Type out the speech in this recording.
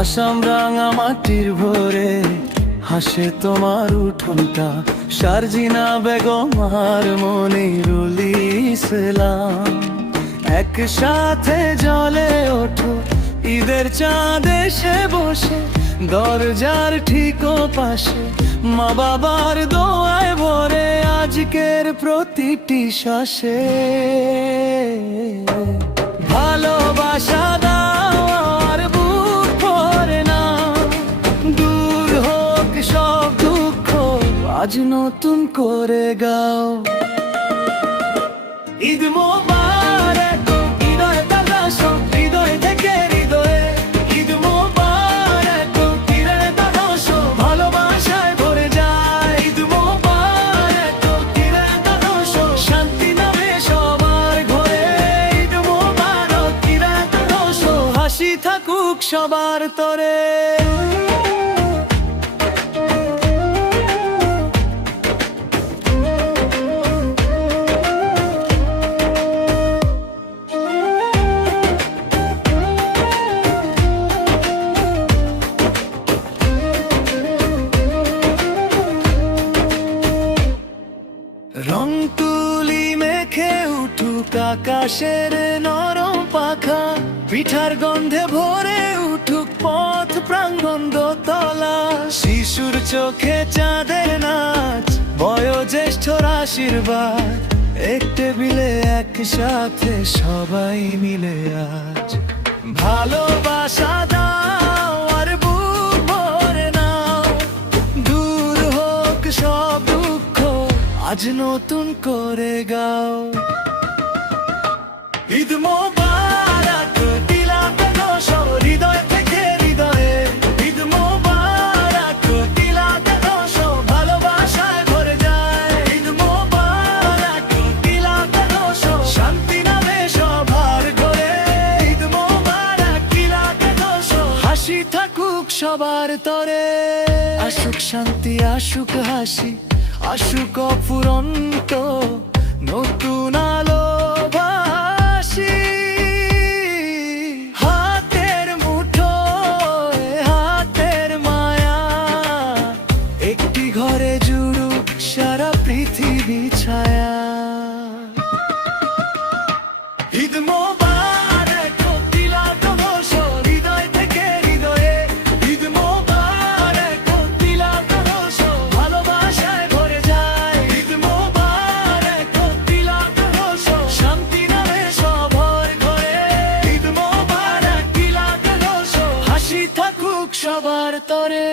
আসাম রাঙা মাটির ভোরে হাসে তোমার উঠোনটা, শারজিনা বেগম আর মনিরুল ইসলাম। একসাথে জলে ওঠো ঈদের চাঁদ এসে বসে, দরজার ঠিক পাশে মা বাবার দোয়ায় ভরে আজকের প্রতিটি শ্বাসে। ভালোবাসা দাও আর বুক ভরে নাও, দূর হোক সব দুঃখ আজ নতুন করে গাও। ঈদ মোবারক হৃদয় তারাশো, হৃদয় থেকে হৃদয়ে ঈদ মোবারক কিরণে তারাশো, ভালোবাসায় ভরে যায়। ঈদ মোবারক কিরণে তারাশো, শান্তি নামে সবার ঘরে। ঈদ মোবারক কিরণে তারাশো, হাসি থাকুক সবার তরে। রং তুলি মেখে উঠুক আকাশের নরম পাখা, পিঠার গন্ধে ভরে উঠুক পথ প্রাঙ্গণ দোতলা। শিশুর চোখে চাঁদের নাচ, বয়োজ্যেষ্ঠর আশীর্বাদ, এক টেবিলে একসাথে সবাই মিলে আজ। ভালোবাসা দাও আর বুক ভরে নাও, দূর হোক সব দুঃখ আজ নতুন করে গাও। ঈদ মোবারক তিলক দোষো, হৃদয় থেকে হৃদয়ে ঈদ মোবারক তিলক দোষো, ভালোবাসায় ভরে যায়। ঈদ মোবারক তিলক দোষো, শান্তি নামে সবার ঘরে। ঈদ মোবারক তিলক দোষো, হাসি থাকুক সবার তরে। আসুক শান্তি আসুক হাসি, আসুক অফুরন্ত নতুন আলো ভাসি। হাতের মুঠোয় হাতের মায়া, একটি ঘরে জুড়ুক সারা পৃথিবী ছায়া। ঈদ মোবারক তিলক দোষো, হৃদয় থেকে হৃদয়ে ঈদ মোবারক তিলক দোষো, ভালোবাসায় ভরে যায়। ঈদ মোবারক তিলক দোষো, শান্তি নামে সবার ঘরে। ঈদ মোবারক তিলক দোষো, হাসি থাকুক সবার তরে।